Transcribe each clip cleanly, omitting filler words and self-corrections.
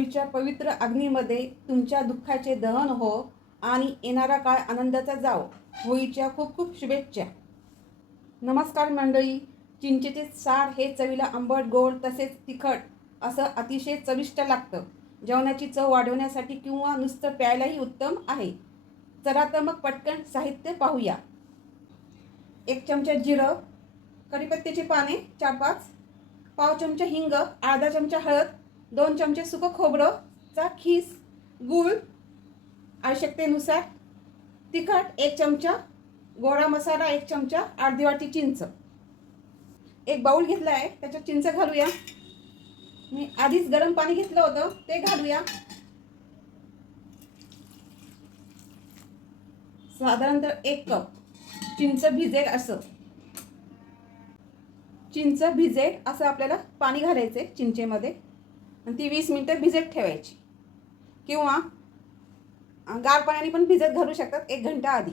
होळीच्या पवित्र अग्नीमध्ये तुमच्या दुःखाचे दहन हो आणि येणारा काळ आनंदाचा जाओ. होळीच्या खूप खूप शुभेच्छा. नमस्कार मंडळी. चिंचेचे सार हे चवीला आंबट, गोड तसेच तिखट असं अतिशय चविष्ट लागतं. जेवणाची चव वाढवण्यासाठी किंवा नुसतं प्यायलाही उत्तम आहे. चला तर मग पटकन साहित्य पाहूया. 1 चमचा जिरं, कढीपत्त्याची पाने 4-5, पाव चमचा हिंग, अर्धा चमचा हळद, 2 चमचे सुकं खोबरंचा खीस, गूळ आवश्यकतेनुसार, तिखट 1 चमचा, गोडा मसाला 1 चमचा, अर्धी वाटी चिंच. एक बाउल घेतला आहे, त्याच्यात चिंच घालूया. मी आधीच गरम पाणी घेतलं होतं ते घालूया. साधारणतः 1 कप चिंच भिजेल असं आपल्याला पाणी घालायचे चिंचेमध्ये आणि ती 20 मिनिटं भिजत ठेवायची किंवा गार पाण्याने पण भिजत घालू शकतात 1 घंटा आधी.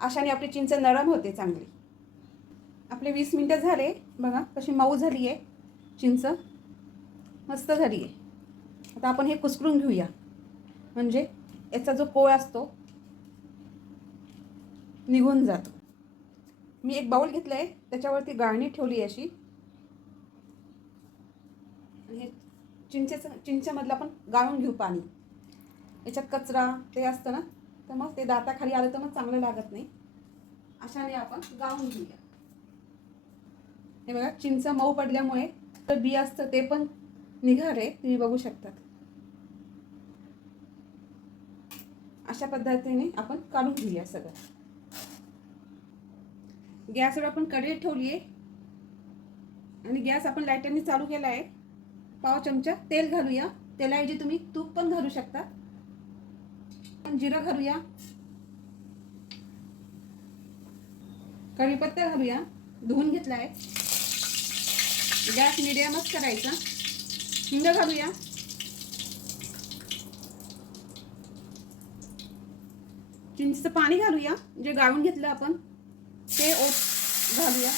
अशाने आपली चिंच नरम होते चांगली. आपले 20 मिनिटं झाले बघा, कशी मऊ झाली आहे चिंच, मस्त झाली आहे. आता आपण हे कुस्करून घेऊया, म्हणजे याचा जो कोळ असतो निघून जातो. मी एक बाउल घेतलं आहे, त्याच्यावरती गाळणी ठेवली अशी. हे चिंचेमधलं आपण गाळून घेऊ पाणी. याच्यात कचरा ते असतं ना, तर मग ते दाताखाली आलं तर मग चांगलं लागत नाही. अशाने आपण गाळून घेऊया. हे बघा, चिंच मऊ पडल्यामुळे तर बी असतं ते पण निघाले, तुम्ही बघू शकतात. अशा पद्धतीने आपण काढून घेऊया सगळं. गॅसवर आपण कढई ठेवली आहे आणि गॅस आपण लाईटरने चालू केला आहे. पाव चमचा तेल घालूया. तेलाऐवजी तुम्ही तूप पण घालू शकता. पण जिरं घालूया, कढीपत्ता घालूया, धुवून घेतला आहे. गॅस मिडियमच करायचा. हिंग घालूया, चिंचेचं पाणी घालूया, जे गाळून घेतलं आपण ते घालूया.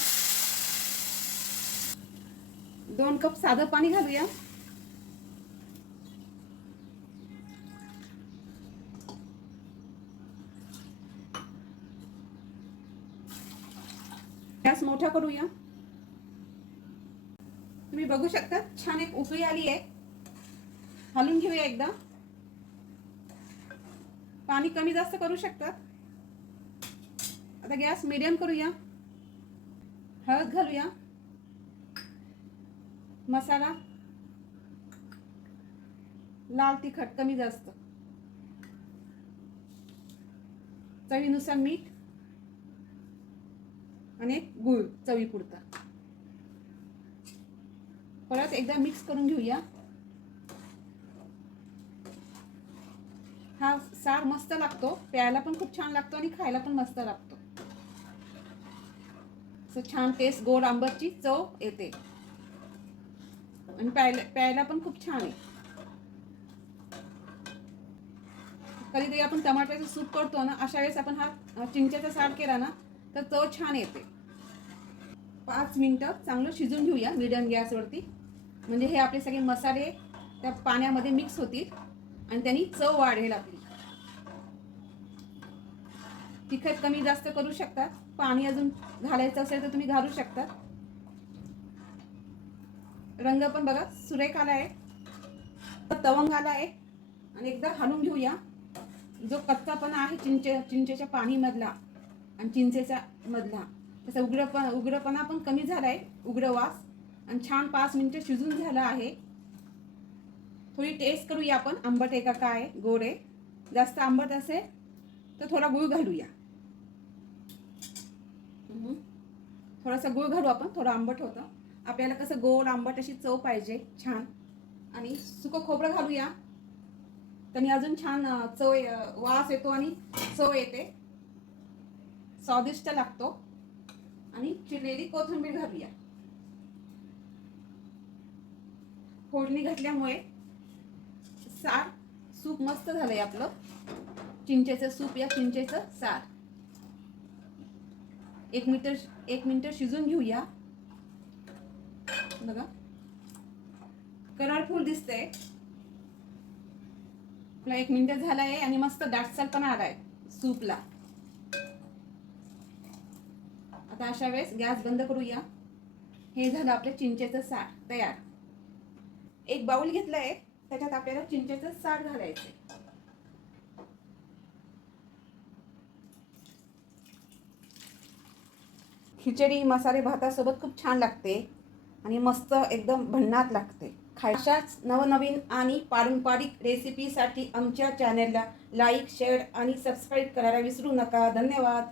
2 कप साधं पाणी घालूया. गॅस मोठा करूया. तुम्ही बघू शकता छान एक उकळी आली आहे. हलवून घेऊया एकदा. पाणी कमी जास्त करू शकता. आता गॅस मीडियम करूया. हळद घालूया, मसाला, लाल तिखट कमी जास्त, चवीनुसार मीठ आणि गूळ चवीपुरता. परत एकदा मिक्स करून घेऊया. हा सार मस्त लागतो, प्यायला पण खूप छान लागतो आणि खायला पण मस्त लागतो. छान टेस्ट, गोड आंबटची चव येते आणि प्यायला पण खूप छान आहे. कधीतरी आपण टमाट्याचं सूप करतो ना, अशा वेळेस आपण हा चिंचेचा सार केला ना तर चव छान येते. 5 मिनिटं चांगलं शिजून घेऊया मीडियम गॅसवरती, म्हणजे हे आपले सगळे मसाले त्या पाण्यामध्ये मिक्स होतील आणि त्यांनी चव वाढेल आपली. तिखट कमी जास्त करू शकता. पाणी अजून घालायचं असेल तर तुम्ही घालू शकता. रंग पण बघा सुरेख आला आहे, तवंग आला आहे. आणि एकदा हलवून घेऊया. जो कच्चापणा आहे चिंचेच्या पाणी मधला आणि चिंचेचा मधला, त्याचा उग्रपणा पण कमी झालाय, उग्र वास, आणि छान 5 मिनिटं शिजून झाला आहे. थोडी टेस्ट करूया आपण, आंबट आहे का काय, गोड आहे. जास्त आंबट असेल तर थोडा गूळ घालूया. थोडासा गूळ घालू आपण, थोडं आंबट होतं. आपल्याला कसं गोड आंबट अशी चव पाहिजे छान. आणि सुकं खोबरं घालूया, त्यांनी अजून छान चव, वास येतो आणि चव येते, स्वादिष्ट लागतो. आणि चिरलेली कोथिंबीर घालूया. फोडणी घातल्यामुळे सार सूप मस्त झालंय आपलं. चिंचेचं सूप या चिंचेचं सार 1 मिनिट शिजून घेऊया. बघा कलरफुल दिसतंय. आपला 1 मिनिट झाला आहे आणि मस्त दाटसरपणा आला आहे सूपला. आता अशा वेळेस गॅस बंद करूया. हे झालं आपलं चिंचेचं सार तयार. एक बाउल घेतलं आहे, त्याच्यात आपल्याला चिंचेचं सार घालायचं. खिचडी मसाले भातासोबत खूप छान लागते आणि मस्त एकदम भन्नाट लागते. अशाच नवनवीन आणि पारंपरिक रेसिपीसाठी आमच्या चॅनलला लाईक, शेअर आणि सबस्क्राईब करायला विसरू नका. धन्यवाद.